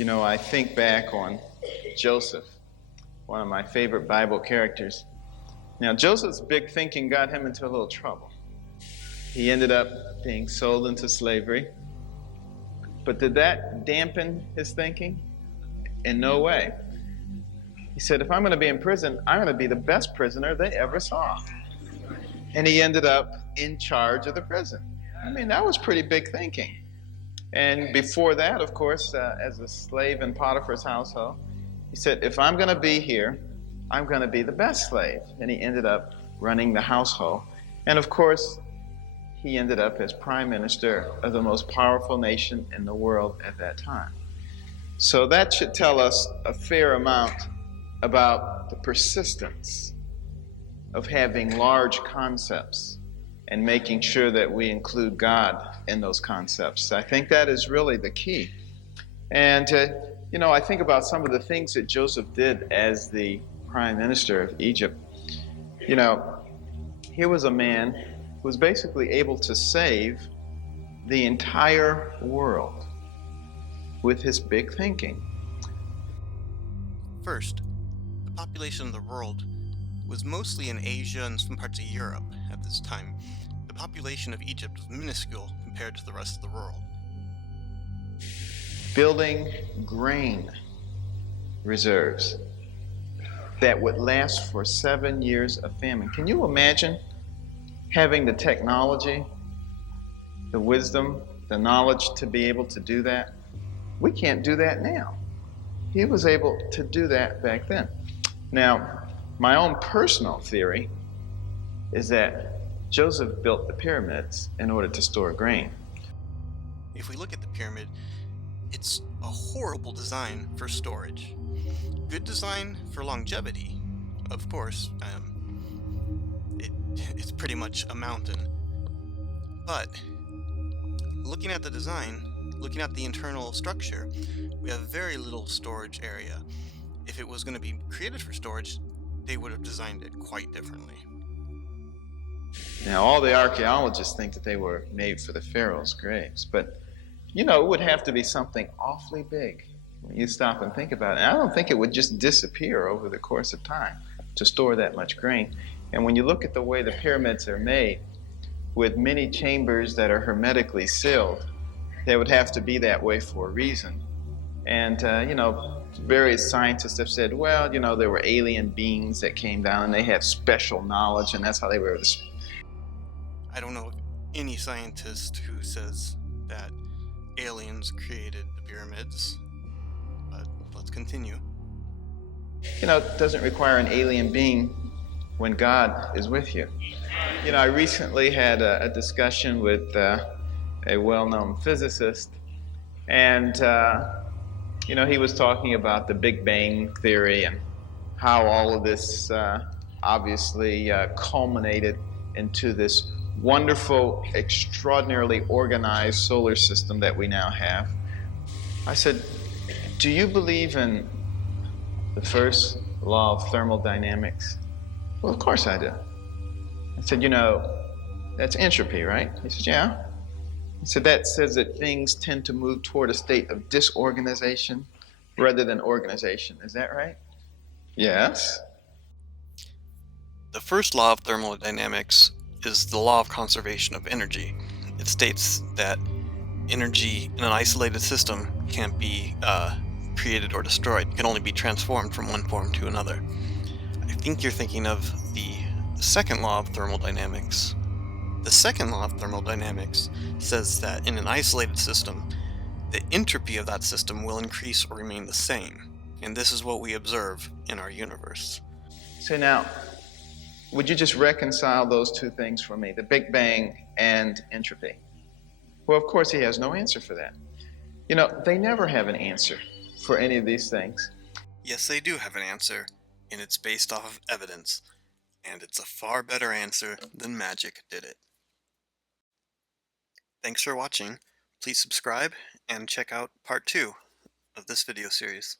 I think back on Joseph, one of my favorite Bible characters. Now, Joseph's big thinking got him into a little trouble. He ended up being sold into slavery. But did that dampen his thinking? In no way. He said, if I'm going to be in prison, I'm going to be the best prisoner they ever saw. And he ended up in charge of the prison. I mean, that was pretty big thinking. And before that, of course, as a slave in Potiphar's household, he said, if I'm going to be here, I'm going to be the best slave. And he ended up running the household. And of course, he ended up as prime minister of the most powerful nation in the world at that time. So that should tell us a fair amount about the persistence of having large concepts and making sure that we include God in those concepts. I think that is really the key. And, I think about some of the things that Joseph did as the prime minister of Egypt. Here was a man who was basically able to save the entire world with his big thinking. First, the population of the world was mostly in Asia and some parts of Europe at this time. The population of Egypt was minuscule compared to the rest of the world. Building grain reserves that would last for 7 years of famine. Can you imagine having the technology, the wisdom, the knowledge to be able to do that? We can't do that now. He was able to do that back then. Now, my own personal theory is that Joseph built the pyramids in order to store grain. If we look at the pyramid, it's a horrible design for storage. Good design for longevity, of course. It's pretty much a mountain. But looking at the design, looking at the internal structure, we have very little storage area. If it was going to be created for storage, they would have designed it quite differently. Now, all the archaeologists think that they were made for the pharaoh's graves, but it would have to be something awfully big when you stop and think about it. And I don't think it would just disappear over the course of time to store that much grain. And when you look at the way the pyramids are made, with many chambers that are hermetically sealed, they would have to be that way for a reason. And, various scientists have said, well, there were alien beings that came down and they had special knowledge, and that's how they were able to. I don't know any scientist who says that aliens created the pyramids, but let's continue. It doesn't require an alien being when God is with you. I recently had a discussion with a well-known physicist, and he was talking about the Big Bang Theory and how all of this obviously culminated into this wonderful, extraordinarily organized solar system that we now have. I said, do you believe in the first law of thermodynamics? Well, of course I do. I said, that's entropy, right? He said, yeah. I said, that says that things tend to move toward a state of disorganization rather than organization. Is that right? Yes. The first law of thermodynamics is the law of conservation of energy. It states that energy in an isolated system can't be created or destroyed. It can only be transformed from one form to another. I think you're thinking of the second law of thermodynamics. The second law of thermodynamics says that in an isolated system, the entropy of that system will increase or remain the same. And this is what we observe in our universe. So now, would you just reconcile those two things for me, the Big Bang and entropy? Well, of course, he has no answer for that. They never have an answer for any of these things. Yes, they do have an answer, and it's based off of evidence. And it's a far better answer than magic did it. Thanks for watching. Please subscribe and check out part 2 of this video series.